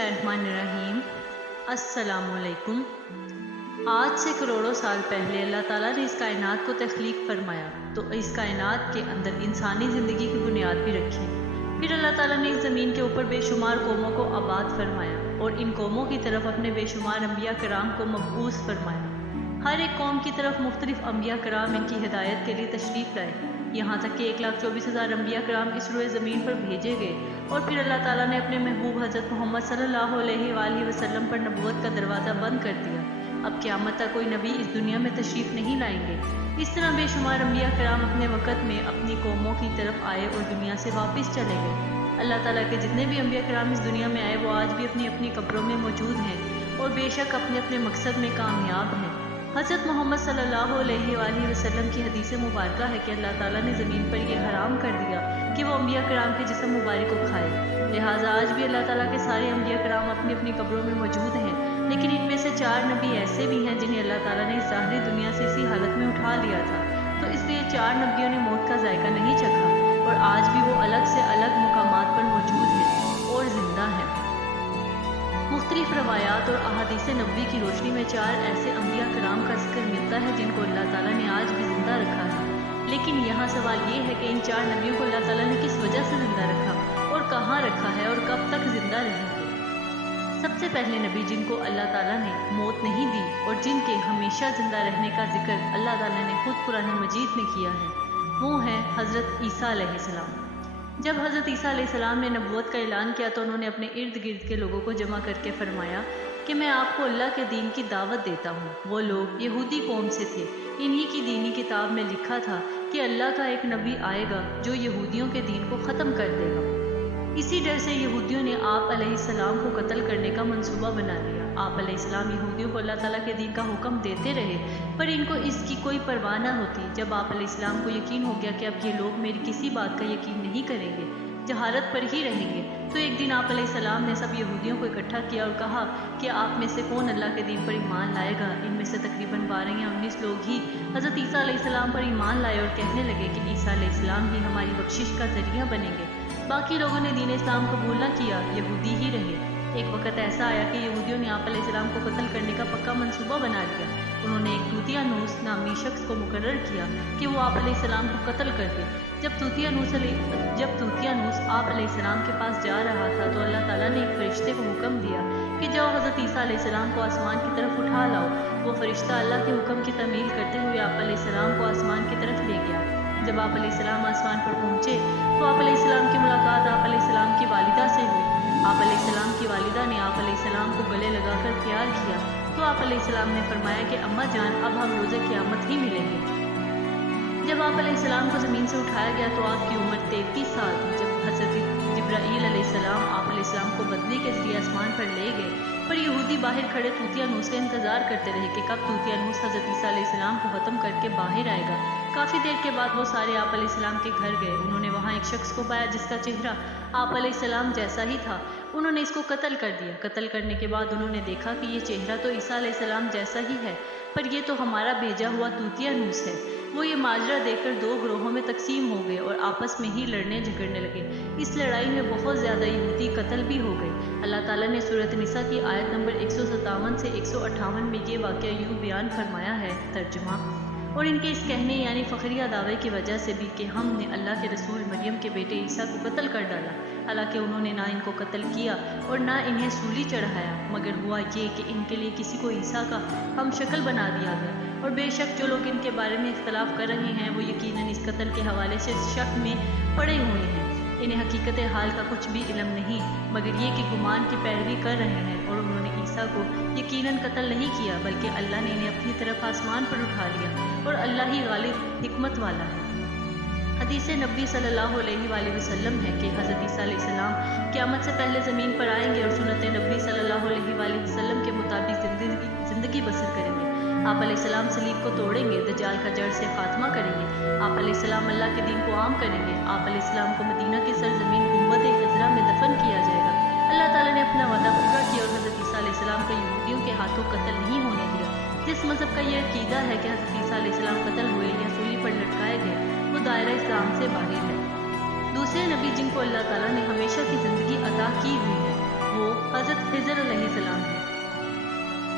बिस्मिल्लाहिर्रहमानिर्रहीम। अस्सलाम वालेकुम। आज से करोड़ों साल पहले अल्लाह ताला ने इस कायनात को तख्लीक फरमाया तो इस कायनात के अंदर इंसानी ज़िंदगी की बुनियाद भी रखी। फिर अल्लाह ताला ने इस ज़मीन के ऊपर बेशुमार कौमों को आबाद फरमाया और इन कौमों की तरफ अपने बेशुमार अम्बिया कराम को मबऊस फरमाया। हर एक कौम की तरफ मुख्तलिफ अम्बिया कराम इनकी हिदायत के लिए तशरीफ़ लाए। यहाँ तक कि 1,24,000 अम्बिया कराम इस रुए ज़मीन पर भेजे गए और फिर अल्लाह ताला ने अपने महबूब हज़रत मोहम्मद सल्लल्लाहु अलैहि वसल्लम पर नबूवत का दरवाज़ा बंद कर दिया। अब क़यामत तक कोई नबी इस दुनिया में तशरीफ़ नहीं लाएंगे। इस तरह बेशुमार अम्बिया कराम अपने वक़्त में अपनी कौमों की तरफ आए और दुनिया से वापस चले गए। अल्लाह ताला के जितने भी अम्बिया कराम इस दुनिया में आए वो आज भी अपनी अपनी कब्रों में मौजूद हैं और बेशक अपने अपने मकसद में कामयाब हैं। हज़रत मोहम्मद सल्लल्लाहु अलैहि वसल्लम की हदीस मुबारका है कि अल्लाह ताला ने ज़मीन पर यह हराम कर दिया कि वो अम्बिया कराम के जिस्म मुबारक को खाए। लिहाजा आज भी अल्लाह ताला के सारे अम्बिया कराम अपनी अपनी कब्रों में मौजूद हैं, लेकिन इनमें से 4 नबी ऐसे भी हैं जिन्हें अल्लाह ताला ने ज़ाहिरी दुनिया से इसी हालत में उठा लिया था, तो इसलिए 4 नबियों ने मौत का जायका नहीं चखा और आज भी वो अलग से अलग मुकामात पर मौजूद हैं और ज़िंदा हैं। मुख्तलिफ रवायात और अहादीस नबी की रोशनी में 4 ऐसे अम्बिया कराम का जिक्र मिलता है जिनको अल्लाह ताला ने आज भी ज़िंदा रखा है। लेकिन यहाँ सवाल ये है कि इन 4 नबियों को अल्लाह ताला ने किस वजह से ज़िंदा रखा और कहाँ रखा है और कब तक ज़िंदा रहेंगे। सबसे पहले नबी जिनको अल्लाह ताला ने मौत नहीं दी और जिनके हमेशा ज़िंदा रहने का जिक्र अल्लाह ताला ने खुद कुरान मजीद में किया है वो हैं हज़रत ईसा अलैहिस्सलाम। जब हज़रत ईसा अलैहिस्सलाम ने नबूवत का ऐलान किया तो उन्होंने अपने इर्द गिर्द के लोगों को जमा करके फरमाया कि मैं आपको अल्लाह के दीन की दावत देता हूँ। वो लोग यहूदी कौम से थे। इन्हीं की दीनी किताब में लिखा था कि अल्लाह का एक नबी आएगा जो यहूदियों के दीन को ख़त्म कर देगा। इसी डर से यहूदियों ने आप अलैहिस्सलाम को कत्ल करने का मंसूबा बना लिया। आप अलैहिस्सलाम यहूदियों को अल्लाह ताला के दीन का हुक्म देते रहे पर इनको इसकी कोई परवाह न होती। जब आप अलैहिस्सलाम को यकीन हो गया कि अब ये लोग मेरी किसी बात का यकीन नहीं करेंगे, जहालत पर ही रहेंगे, तो एक दिन आप अलैहिस्सलाम ने सब यहूदियों को इकट्ठा किया और कहा कि आप में से कौन अल्लाह के दीन पर ईमान लाएगा। इनमें से तकरीबन 12 या 19 लोग ही हज़रत ईसा अलैहिस्सलाम पर ईमान लाए और कहने लगे कि ईसा अलैहिस्सलाम ही हमारी बख्शिश का ज़रिया बनेंगे। बाकी लोगों ने दीन इस्लाम कबूल न किया, यहूदी ही रहे। एक वक्त ऐसा आया कि यहूदियों ने आप अलैहिस्सलाम को कत्ल करने का पक्का मंसूबा बना लिया। उन्होंने एक तूतियानूस नामी शख्स को मुकर्रर किया कि वो आप अलैहिस्सलाम को कत्ल कर दे। जब तूतियानूस आप अलैहिस्सलाम के पास जा रहा था तो अल्लाह ताला ने एक फरिश्ते को हुक्म दिया कि जाओ हज़रत ईसा अलैहिस्सलाम को आसमान की तरफ उठा लाओ। वो फरिश्ता अल्लाह के हुक्म की तमील करते हुए आप अलैहिस्सलाम को आसमान की तरफ ले गया। जब आप अलैहिस्सलाम आसमान पर पहुँचे तो आप अलैहिस्सलाम की मुलाकात आप अलैहिस्सलाम की वालिदा से हुई। आप अलैहिस्सलाम की वालिदा ने आप अलैहिस्सलाम को गले लगाकर प्यार किया तो आप अलैहिस्सलाम ने फरमाया कि अम्मा जान अब हम रोज़े क़यामत ही मिलेंगे। जब आप अलैहिस्सलाम को ज़मीन से उठाया गया तो आपकी उम्र 33 साल थी। जब हज़रत जिब्राईल अलैहिस्सलाम आप अलैहिस्सलाम को बदली के ज़रिए आसमान पर ले गए पर यहूदी बाहर खड़े तूतियानूस का इंतज़ार करते रहे कि कब तूतियानूस हज़रत ईसा अलैहिस्सलाम को ख़त्म करके बाहर आएगा। काफ़ी देर के बाद वो सारे आप अलैहिस्सलाम के घर गए। उन्होंने वहाँ एक शख्स को पाया जिसका चेहरा आप अलैहिस्सलाम जैसा ही था। उन्होंने इसको कत्ल कर दिया। कत्ल करने के बाद उन्होंने देखा कि ये चेहरा तो ईसा अलैहिस्सलाम जैसा ही है पर ये तो हमारा भेजा हुआ तूतियानूस है। वो ये माजरा देखकर 2 ग्रोहों में तकसीम हो गए और आपस में ही लड़ने झगड़ने लगे। इस लड़ाई में बहुत ज़्यादा यहूदी कत्ल भी हो गए। अल्लाह ताला ने सूरत निसा की आयत नंबर 157 से 158 में ये वाक़या यूँ बयान फरमाया है, तर्जुमा। और इनके इस कहने यानी फ़खरिया दावे की वजह से भी कि हमने अल्लाह के रसूल मरियम के बेटे ईसा को कत्ल कर डाला, हालांकि उन्होंने ना इनको कत्ल किया और ना इन्हें सूली चढ़ाया, मगर हुआ ये कि इनके लिए किसी को ईसा का हम शक्ल बना दिया गया। और बेशक जो लोग इनके बारे में इख्तलाफ कर रहे हैं वो यकीनन इस कत्ल के हवाले से शक में पड़े हुए हैं। इन्हें हकीकत हाल का कुछ भी इल्म नहीं, मगर ये कि गुमान की पैरवी कर रहे हैं और उन्होंने ईसा को यकीनन कत्ल नहीं किया बल्कि अल्लाह ने इन्हें अपनी तरफ आसमान पर उठा लिया और अल्लाह ही गालिब हिकमत वाला है। हदीस नबी सल्लल्लाहु अलैहि वसल्लम है कि हज़रत ईसा अलैहिस्सलाम क़यामत से पहले ज़मीन पर आएंगे और सुन्नत नबी सल्लल्लाहु अलैहि वसल्लम के मुताबिक ज़िंदगी बसर करेंगे। आप अलैहिस्सलाम सलीब को तोड़ेंगे, दज्जाल का जड़ से खात्मा करेंगे। आप अलैहिस्सलाम अल्लाह के दीन को आम करेंगे। आप अलैहिस्सलाम को मदीना की सरजमीन गुंबद खज़रा में दफन किया जाएगा। अल्लाह ताला ने अपना वादा पूरा किया और हज़रत ईसा अलैहिस्सलाम को यहूदियों के हाथों कत्ल नहीं होने दिया। जिस मज़हब का यह अकीदा है कि हज़रत ईसा अलैहिस्सलाम कत्ल हुए या सूली पर लटकाए गए वो दायरा इस्लाम से बाहर है। दूसरे नबी जिनको अल्लाह ताला ने हमेशा की ज़िंदगी अता की हुई है वो हज़रत खिज़र अलैहिस्सलाम है।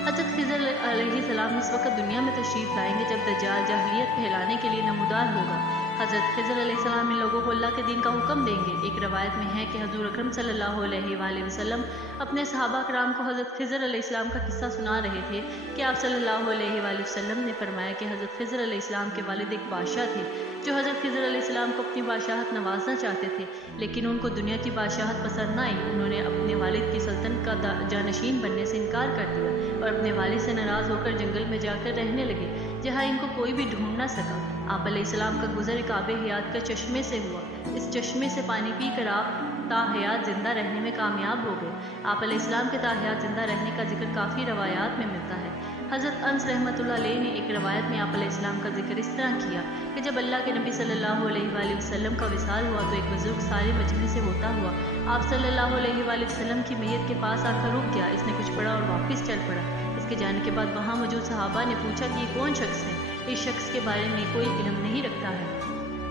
हज़रत खिज़र अलैहिस्सलाम इस वक्त दुनिया में तशरीफ़ लाएंगे जब दज्जाल जahलियत फैलाने के लिए नमूदार होगा। हज़रत खिज़र अलैहिस्सलाम इन लोगों को अल्लाह के दीन का हुक्म देंगे। एक रवायत में है कि हज़ूर अकरम सल्लल्लाहु अलैहि वसल्लम अपने सहाबा कराम को हज़रत खिज़र अलैहिस्सलाम का किस्सा सुना रहे थे कि आप सल्लल्लाहु अलैहि वसल्लम ने फरमाया कि हज़रत खिज़र अलैहिस्सलाम के वालिद एक बादशाह थे जो हज़रत खिज़र अलैहिस्सलाम को अपनी बादशाहत नवाजना चाहते थे, लेकिन उनको दुनिया की बादशाहत पसंद न आई। उन्होंने अपने वालिद की सल्तनत का जानशीन बनने से इनकार कर दिया और अपने वालिद से नाराज़ होकर जंगल में जाकर रहने लगे, जहाँ इनको कोई भी ढूंढ न सका। आप अलैहिस्सलाम का गुज़र एक आबे हयात के चश्मे से हुआ। इस चश्मे से पानी पी कर आप ताहयात ज़िंदा रहने में कामयाब हो गए। आप अलैहिस्सलाम के ताहयात ज़िंदा रहने का जिक्र काफ़ी रवायात में मिलता है। हज़रत अनस रहमतुल्लाह अलैह ने एक रवायत में आप अलैहिस्सलाम का जिक्र इस तरह किया कि जब अल्लाह के नबी सल्लल्लाहु अलैहि वसल्लम का विसाल हुआ तो एक बुजुर्ग सारे मजमे से होता हुआ आप सल्लल्लाहु अलैहि वसल्लम की मैयत के पास आकर रुक गया। इसने कुछ पढ़ा और वापस चल पड़ा। इसके जाने के बाद वहाँ मौजूद सहाबा ने पूछा कि ये कौन शख्स है, इस शख्स के बारे में कोई इल्म नहीं रखता है।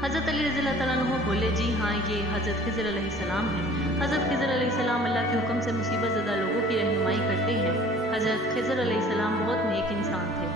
हज़रत अली रज़ियल्लाहु तआला अन्हु बोले, जी हाँ, ये हज़रत खिज़र अलैहिस्सलाम है। हज़रत खिज़र अलैहिस्सलाम अल्लाह के हुक्म से मुसीबत ज़दा लोगों की रहनुमाई करते हैं। हज़रत खिज़र अलैहिस्सलाम बहुत नेक इंसान थे।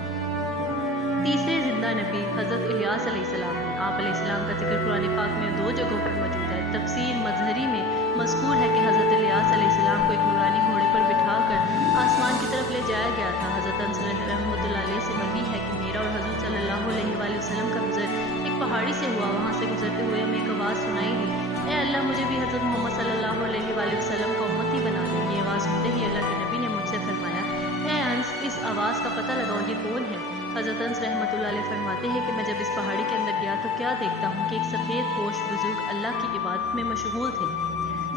तीसरे जिंदा नबी हज़रत इलियास अलैहिस्सलाम हैं। आप अलैहिस्सलाम का जिक्र कुरान पाक में 2 जगहों पर मौजूद है। तफसीर मज़हरी में मज़कूर है कि हज़रत इलियास अलैहिस्सलाम को एक नूरानी घोड़े पर बिठाकर आसमान की तरफ ले जाया गया था। हज़रत अनस रहमतुल्लाह अलैह से मरवी है कि मेरा और हज़ूर सल्लल्लाहु अलैहि वसल्लम का गुज़र एक पहाड़ी से हुआ। वहाँ से गुजरते हुए हमें एक आवाज़ सुनाई दी, ए अल्लाह, मुझे भी हज़रत मोहम्मद सल्लल्लाहु अलैहि वसल्लम का उम्मती बना दे। ये आवाज़ सुनते ही अल्लाह के नबी ने मुझसे फरमाया, ए अनस, इस आवाज़ का पता लगाओ, ये कौन है। हज़रत अनस रहमतुल्लाह अलैह फरमाते हैं कि मैं जब इस पहाड़ी के अंदर गया तो क्या देखता हूँ कि एक सफ़ेद पोश बुजुर्ग अल्लाह की इबादत में मशगूल थे।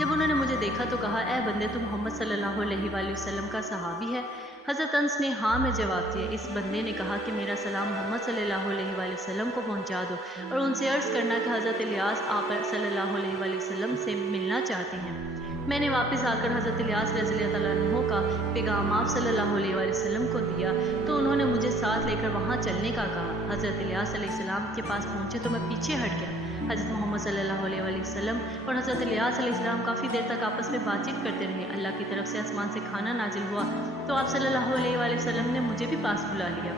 जब उन्होंने मुझे देखा तो कहा, ए बंदे, तू मोहम्मद सल्लल्लाहु अलैहि वसल्लम का सहाबी है। हज़रत अनस ने हाँ में जवाब दिया। इस बंदे ने कहा कि मेरा सलाम मोहम्मद सल्लल्लाहु अलैहि वसल्लम को पहुँचा दो और उनसे अर्ज़ करना कि हज़रत इलियास आप सल्लल्लाहु अलैहि वसल्लम से मिलना चाहते हैं। मैंने वापस आकर हज़रत इलियास रज़ियल्लाहु तआला अन्हु का पैगाम आप सल्लल्लाहु अलैहि वसल्लम को दिया तो उन्होंने मुझे साथ लेकर वहाँ चलने का कहा। हज़रत इलियास अलैहिस्सलाम के पास पहुँचे तो मैं पीछे हट गया। हज़रत मोहम्मद सल्लल्लाहु अलैहि वसल्लम और हज़रत इलियास अलैहिस्सलाम काफ़ी देर तक आपस में बातचीत करते रहे। अल्लाह की तरफ से आसमान से खाना नाजिल हुआ तो आप सल्लल्लाहु अलैहि वसल्लम ने मुझे भी पास बुला लिया।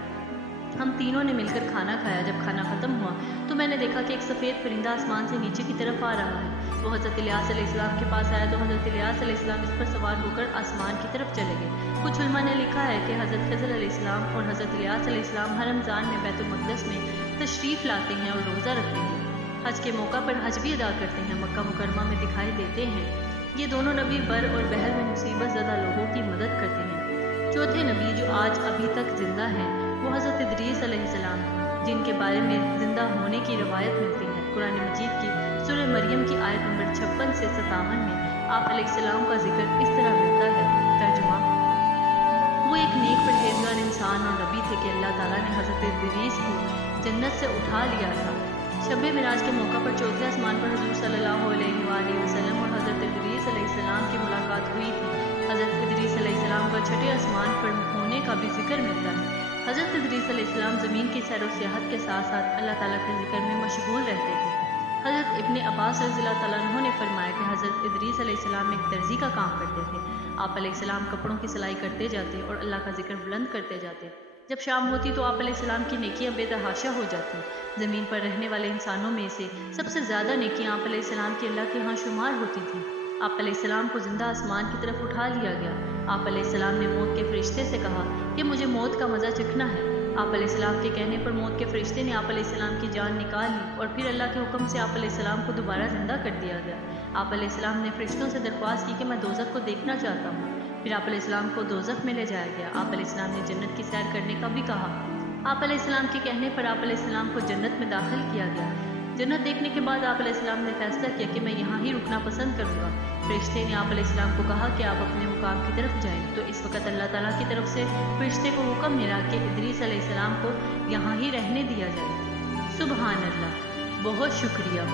हम तीनों ने मिलकर खाना खाया। जब खाना ख़त्म हुआ तो मैंने देखा कि एक सफ़ेद परिंदा आसमान से नीचे की तरफ आ रहा है। वो हज़रत इलियास अलैहिस्सलाम के पास आया तो हज़रत इलियास अलैहिस्सलाम इस पर सवार होकर आसमान की तरफ चले गए। कुछ उलमा ने लिखा है कि हज़रत खिज़र अलैहिस्सलाम और हज़रत इलियास अलैहिस्सलाम हर रमज़ान में बैतुल मक़दस में तशरीफ़ लाते हैं और रोज़ा रखते हैं। हज के मौका पर हज भी अदा करते हैं, मक्का मुकरमा में दिखाई देते हैं। ये दोनों नबी बर और बहर में मुसीबत ज़दा लोगों की मदद करते हैं। चौथे नबी जो आज अभी तक ज़िंदा हैं वो हज़रत इदरीस अलैहिस्सलाम हैं, जिनके बारे में ज़िंदा होने की रवायत मिलती है। कुरान मजीद की सूरह मरियम की आयत नंबर 56 से 57 में आप अलैहिस्सलाम का जिक्र इस तरह मिलता है। तर्जुमा, वो एक नेक परहेज़गार इंसान और नबी थे कि अल्लाह ताला ने हज़रत इदरीस को जन्नत से उठा लिया था। शब मिराज के मौका पर चौथे आसमान पर हज़ूर सल्लल्लाहु अलैहि वसल्लम और हज़रत इदरीस अलैहिस्सलाम की मुलाकात हुई थी। हज़रत इदरीस अलैहिस्सलाम का छठे आसमान पर होने का भी जिक्र मिलता है। हज़रत इदरीस अलैहिस्सलाम ज़मीन की सैर व सियाहत के साथ साथ अल्लाह ताला के जिक्र में मशगूल रहते थे। हज़रत इब्ने अब्बास रज़ियल्लाहु तआला अन्हु ने फरमाया कि हज़रत इदरीस अलैहिस्सलाम एक दर्जी का काम करते थे। आप अलैहिस्सलाम कपड़ों की सिलाई करते जाते और अल्लाह का जिक्र बुलंद करते जाते। जब शाम होती तो आप अलैहिस्सलाम की नेकियां बेतहाशा हो जाती। ज़मीन पर रहने वाले इंसानों में से सबसे ज़्यादा नेकियां आप अलैहिस्सलाम की अल्लाह के यहाँ शुमार होती थी। आप अलैहिस्सलाम को जिंदा आसमान की तरफ उठा लिया गया। आप अलैहिस्सलाम ने मौत के फरिश्ते से कहा कि मुझे मौत का मज़ा चखना है। आप अलैहिस्सलाम के कहने पर मौत के फरिश्ते ने आप अलैहिस्सलाम की जान निकाल ली और फिर अल्लाह के हुक्म से आप अलैहिस्सलाम को दोबारा जिंदा कर दिया गया। आप अलैहिस्सलाम ने फरिश्तों से दरख्वास्त की कि मैं दोज़ख को देखना चाहता हूँ। फिर आप अलैहिस्सलाम को दोज़ख में ले जाया गया। आप अलैहिस्सलाम ने जन्नत की सैर करने का भी कहा। आप अलैहिस्सलाम के कहने पर आप अलैहिस्सलाम को जन्नत में दाखिल किया गया। जन्नत देखने के बाद आप अलैहिस्सलाम ने फैसला किया कि मैं यहाँ ही रुकना पसंद करूँगा। फरिश्ते ने आप अलैहिस्सलाम को कहा कि आप अपने मुकाम की तरफ जाएं। तो इस वक्त अल्लाह ताला की तरफ से फरिश्ते को हुक्म मिला कि इदरीस अलैहिस्सलाम को यहाँ ही रहने दिया जाए। सुबहान अल्लाह, बहुत शुक्रिया।